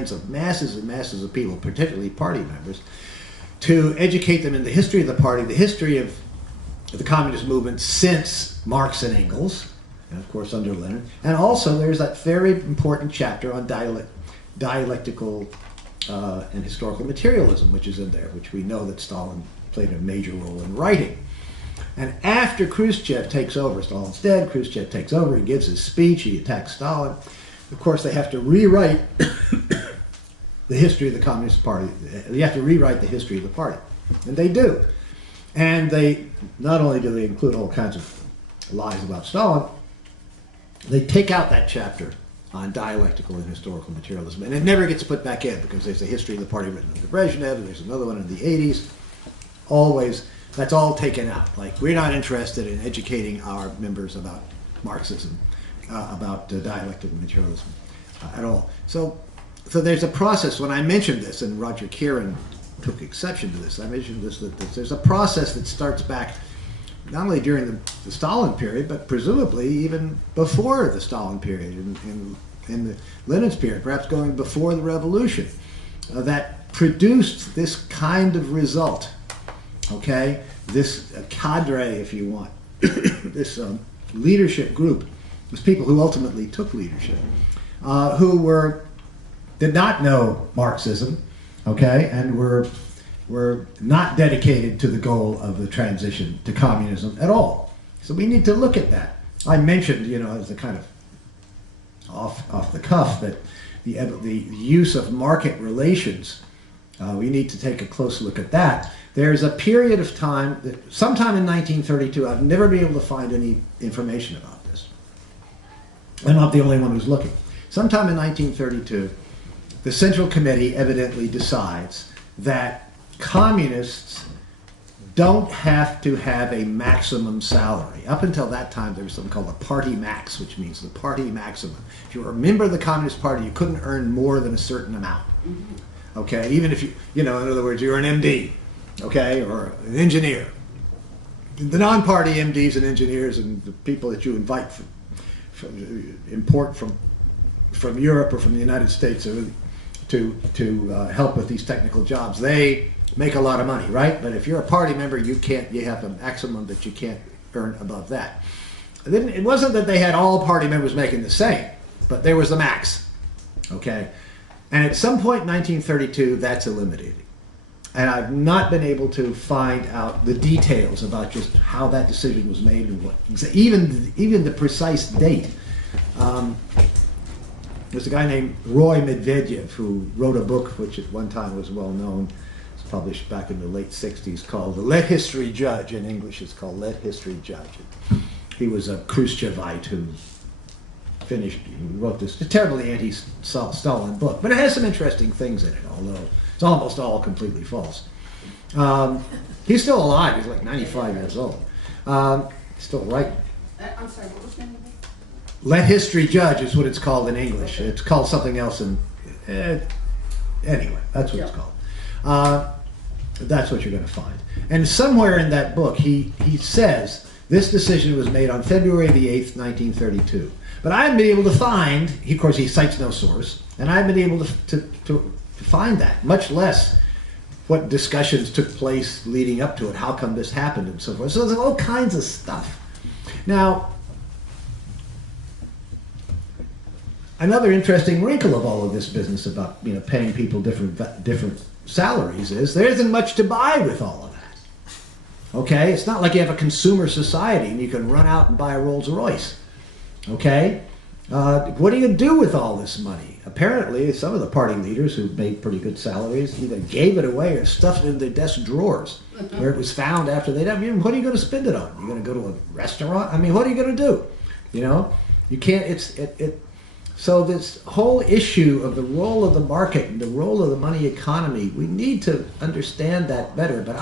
hands of masses and masses of people, particularly party members, to educate them in the history of the party, the history of the communist movement since Marx and Engels, and of course under Lenin. And also there's that very important chapter on dialectical and historical materialism, which is in there, which we know that Stalin played a major role in writing. And after Khrushchev takes over, Stalin's dead, Khrushchev takes over, he gives his speech, he attacks Stalin. Of course, they have to rewrite the history of the Communist Party. They have to rewrite the history of the party. And they do. And they, not only do they include all kinds of lies about Stalin, they take out that chapter on dialectical and historical materialism. And it never gets put back in because there's a history of the party written under Brezhnev, and there's another one in the 80s. Always, that's all taken out. Like, we're not interested in educating our members about Marxism, about dialectical materialism at all. So there's a process. When I mentioned this, and Roger Kieran took exception to this, I mentioned this, that there's a process that starts back not only during the Stalin period, but presumably even before the Stalin period, in the Lenin's period, perhaps going before the revolution, that produced this kind of result, okay? This cadre, if you want, this leadership group, these people who ultimately took leadership, who did not know Marxism, okay, and were not dedicated to the goal of the transition to communism at all. So we need to look at that. I mentioned, you know, as a kind of off the cuff, that the use of market relations, we need to take a close look at that. There's a period of time, sometime in 1932, I've never been able to find any information about this. I'm not the only one who's looking. Sometime in 1932, the Central Committee evidently decides that communists don't have to have a maximum salary. Up until that time, there was something called a party max, which means the party maximum. If you were a member of the Communist Party, you couldn't earn more than a certain amount. Okay, even if you know, in other words, you're an MD, okay, or an engineer. The non-party MDs and engineers and the people that you invite import from Europe or from the United States to help with these technical jobs, they make a lot of money, right? But if you're a party member, you have a maximum that you can't earn above that. Then it wasn't that they had all party members making the same, but there was a max, okay? And at some point in 1932, that's eliminated. And I've not been able to find out the details about just how that decision was made and what, even the precise date. There's a guy named Roy Medvedev who wrote a book which at one time was well known. It's published back in the late 60s called Let History Judge. In English it's called Let History Judge. He was a Khrushchevite who wrote this terribly anti-Stalin book. But it has some interesting things in it, although it's almost all completely false. He's still alive. He's like 95 years old. Still writing. I'm sorry, what was the name of it? Let History Judge is what it's called in English. It's called something else in... anyway, that's what it's called. That's what you're going to find. And somewhere in that book, he says this decision was made on February the 8th, 1932. But I haven't been able to find, of course he cites no source, and I haven't been able to find that, much less what discussions took place leading up to it, how come this happened and so forth. So there's all kinds of stuff. Now, another interesting wrinkle of all of this business about, you know, paying people different salaries is there isn't much to buy with all of that. Okay? It's not like you have a consumer society and you can run out and buy a Rolls Royce. Okay? What do you do with all this money? Apparently, some of the party leaders who made pretty good salaries either gave it away or stuffed it in their desk drawers where it was found after they'd have. What are you going to spend it on? You're going to go to a restaurant? I mean, what are you going to do? You know? You can't, so this whole issue of the role of the market and the role of the money economy, we need to understand that better. But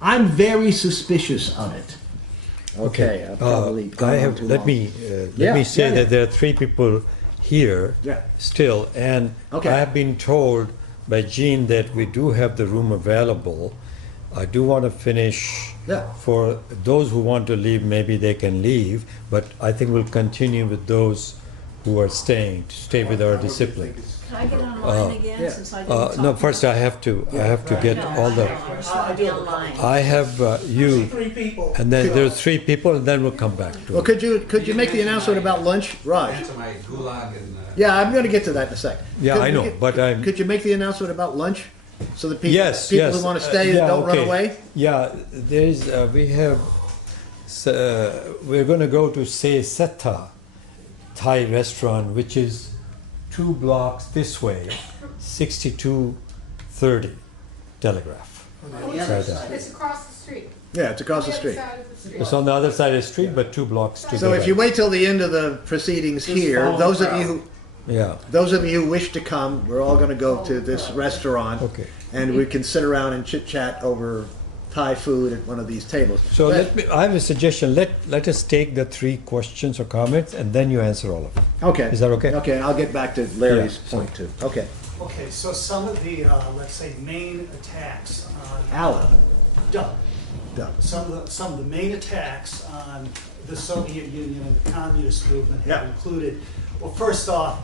I'm very suspicious of it. Okay, let me say that there are three people here still, and I have been told by Jean that we do have the room available. I do want to finish. For those who want to leave, maybe they can leave, but I think we'll continue with those who are staying, to stay with our discipline. Can I get online again since I didn't talk? No, first I have to get all the. I just want to be online. I have you, Three people. and then there's 3 people, and then we'll come back to Well, it. could you make the announcement about lunch, Raj? Answer my gulag and. Yeah, I'm going to get to that in a sec. Yeah, Could I you know, get- but I'm. Could you make the announcement about lunch, so that people Yes, people yes. who want to stay and Yeah, don't run okay. away? Yeah, there's we have. We're going to go to Seta Thai restaurant, which is 2 blocks this way, 6230 Telegraph. It's across the street. Yeah, it's across the other street. side of the street. It's on the other side of the street, but 2 blocks to So the if you right. wait till the end of the proceedings here, follow those the of you who Yeah. those of you who wish to come, we're all going to go to this restaurant, Okay. and we can sit around and chit chat over Thai food at one of these tables. So But- I have a suggestion. Let us take the 3 questions or comments, and then you answer all of them. Okay. Is that okay? Okay, I'll get back to Larry's Yeah. point too. Okay. Okay, so some of the, let's say, main attacks on. Alan. Doug. Doug. Some of the main attacks on the Soviet Union and the communist movement have Yeah. included, well, first off,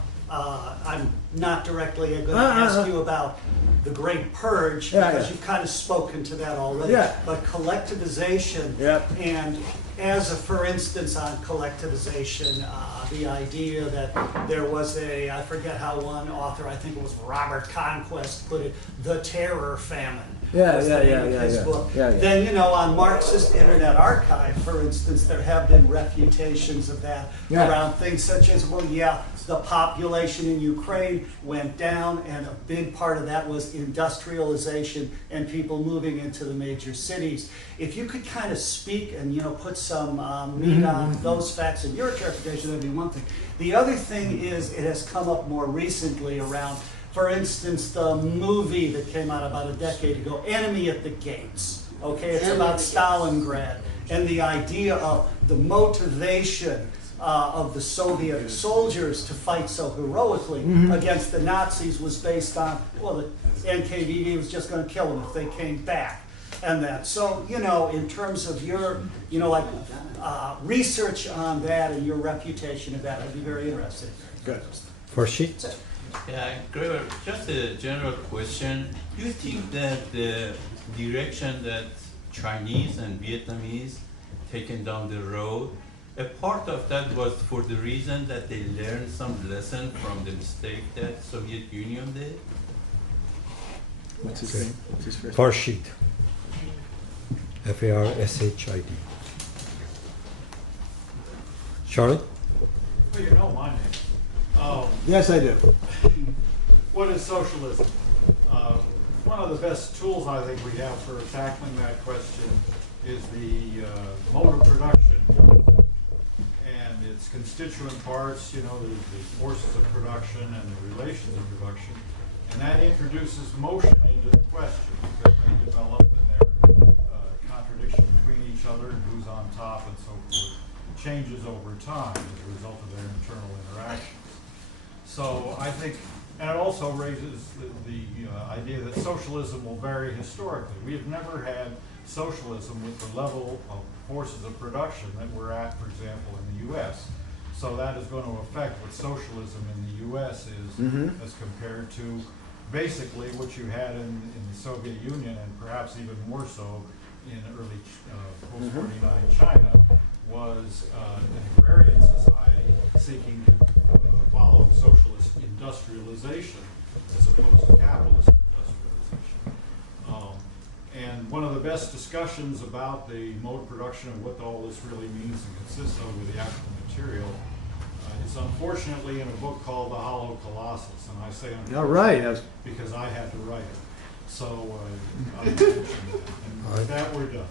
I'm not directly going to ask you about the Great Purge, Yeah, because yeah. you've kind of spoken to that already. Yeah. But collectivization, Yep. and as a for instance on collectivization, the idea that there was I forget how one author, I think it was Robert Conquest, put it, the terror famine. Yeah, was yeah, the name yeah, of yeah, his yeah. book. Yeah, yeah. Then, on Marxist Internet Archive, for instance, there have been refutations of that Yeah. around things such as, well, yeah, the population in Ukraine went down, and a big part of that was industrialization and people moving into the major cities. If you could kind of speak and, put some meat on those facts in your interpretation, that'd be one thing. The other thing is, it has come up more recently around, for instance, the movie that came out about a decade ago, Enemy at the Gates. Okay, it's about Stalingrad and the idea of the motivation of the Soviet soldiers to fight so heroically against the Nazis was based on, well, the NKVD was just going to kill them if they came back. And that. So, in terms of your, research on that and your reputation of that, I'd be very interested. Good. For she? Yeah, Gregor, just a general question. Do you think that the direction that Chinese and Vietnamese taken down the road, a part of that was for the reason that they learned some lesson from the mistake that Soviet Union did? What's his name? What's his first? Farshid. Farshid. Charlie? Well, you know my name. Yes, I do. What is socialism? One of the best tools I think we have for tackling that question is the mode of production and its constituent parts, the forces of production and the relations of production. And that introduces motion into the question because they develop and their contradiction between each other and who's on top and so forth changes over time as a result of their internal interactions. So I think, and it also raises the idea that socialism will vary historically. We have never had socialism with the level of forces of production that we're at, for example, in the U.S. So that is going to affect what socialism in the U.S. is as compared to basically what you had in the Soviet Union, and perhaps even more so in early post-49 China, was an agrarian society seeking to follow socialist industrialization as opposed to capitalist industrialization. And one of the best discussions about the mode of production and what all this really means and consists of with the actual material is unfortunately in a book called The Hollow Colossus. And I say unfortunately All right. because I had to write it. So I'll mention that. And with that, we're done.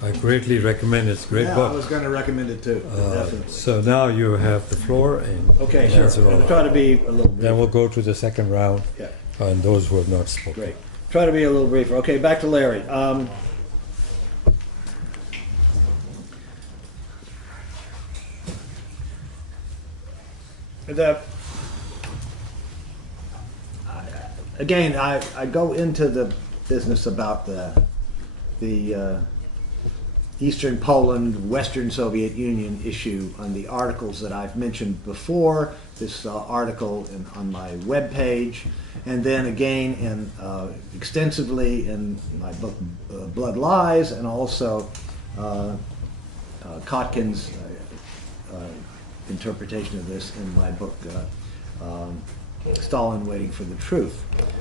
I greatly recommend it. It's a great Yeah, I book. was going to recommend it too. Definitely. So now you have the floor and Okay, and sure. answer all I'll of try it. to be a little Then brief. we'll go to the second round Yeah, on those who have not spoken. great. Try to be a little briefer. Okay, back to Larry. Again, I go into the business about the Eastern Poland, Western Soviet Union issue on the articles that I've mentioned before, this article on my webpage, and then again extensively in my book Blood Lies, and also Kotkin's interpretation of this in my book Stalin Waiting for the Truth.